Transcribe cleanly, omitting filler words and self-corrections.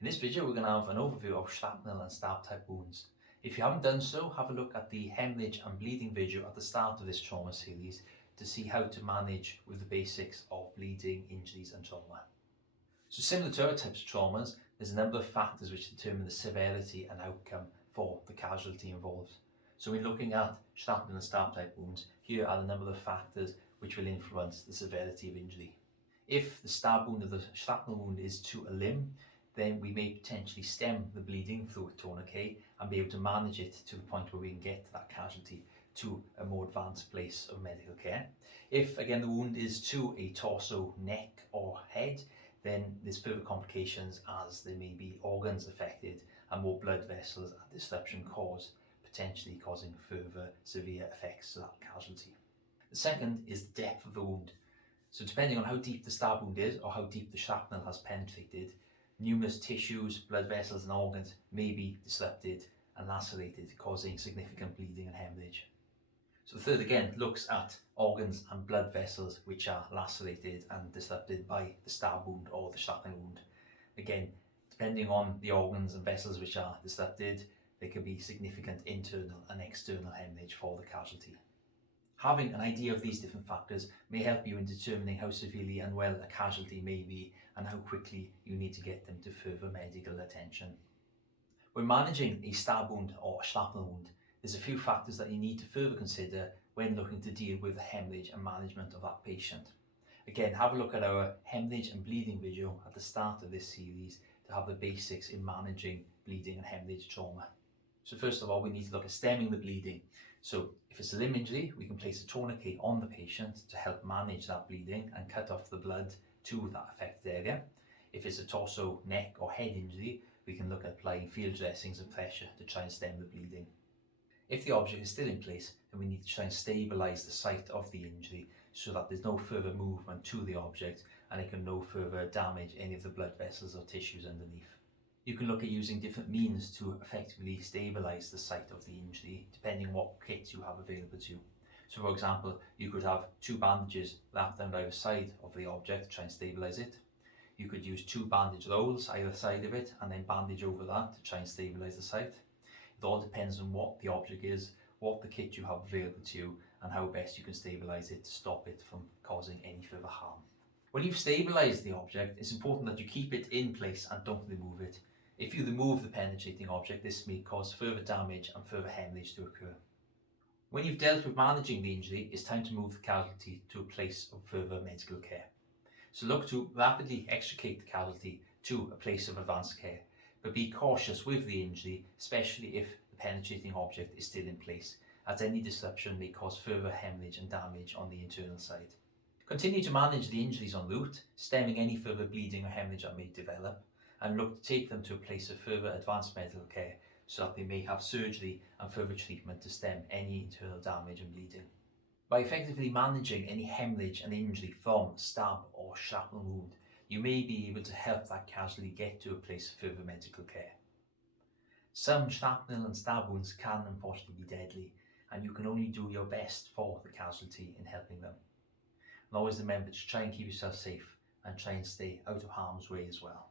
In this video we're going to have an overview of shrapnel and stab type wounds. If you haven't done so, have a look at the hemorrhage and bleeding video at the start of this trauma series to see how to manage with the basics of bleeding, injuries and trauma. So similar to other types of traumas, there's a number of factors which determine the severity and outcome for the casualty involved. So when looking at shrapnel and stab type wounds, here are the number of factors which will influence the severity of injury. If the stab wound or the shrapnel wound is to a limb, then we may potentially stem the bleeding through a tourniquet and be able to manage it to the point where we can get that casualty to a more advanced place of medical care. If again the wound is to a torso, neck or head, then there's further complications as there may be organs affected and more blood vessels and disruption potentially causing further severe effects to that casualty. The second is the depth of the wound. So depending on how deep the stab wound is or how deep the shrapnel has penetrated, numerous tissues, blood vessels and organs may be disrupted and lacerated, causing significant bleeding and hemorrhage. So the third again looks at organs and blood vessels which are lacerated and disrupted by the stab wound or the shrapnel wound. Again, depending on the organs and vessels which are disrupted, there can be significant internal and external hemorrhage for the casualty. Having an idea of these different factors may help you in determining how severely unwell a casualty may be and how quickly you need to get them to further medical attention. When managing a stab wound or a shrapnel wound, there's a few factors that you need to further consider when looking to deal with the hemorrhage and management of that patient. Again, have a look at our hemorrhage and bleeding video at the start of this series to have the basics in managing bleeding and hemorrhage trauma. So first of all, we need to look at stemming the bleeding. So if it's a limb injury, we can place a tourniquet on the patient to help manage that bleeding and cut off the blood to that affected area. If it's a torso, neck or head injury, we can look at applying field dressings and pressure to try and stem the bleeding. If the object is still in place, then we need to try and stabilise the site of the injury so that there's no further movement to the object and it can no further damage any of the blood vessels or tissues underneath. You can look at using different means to effectively stabilise the site of the injury depending on what kit you have available to you. So for example, you could have two bandages wrapped down either side of the object to try and stabilise it. You could use two bandage rolls either side of it and then bandage over that to try and stabilise the site. It all depends on what the object is, what the kit you have available to you and how best you can stabilise it to stop it from causing any further harm. When you've stabilised the object, it's important that you keep it in place and don't remove it. If you remove the penetrating object, this may cause further damage and further hemorrhage to occur. When you've dealt with managing the injury, it's time to move the casualty to a place of further medical care. So look to rapidly extricate the casualty to a place of advanced care, but be cautious with the injury, especially if the penetrating object is still in place, as any disruption may cause further hemorrhage and damage on the internal side. Continue to manage the injuries en route, stemming any further bleeding or hemorrhage that may develop, and look to take them to a place of further advanced medical care so that they may have surgery and further treatment to stem any internal damage and bleeding. By effectively managing any hemorrhage and injury from stab or shrapnel wound, you may be able to help that casualty get to a place of further medical care. Some shrapnel and stab wounds can unfortunately be deadly, and you can only do your best for the casualty in helping them. And always remember to try and keep yourself safe and try and stay out of harm's way as well.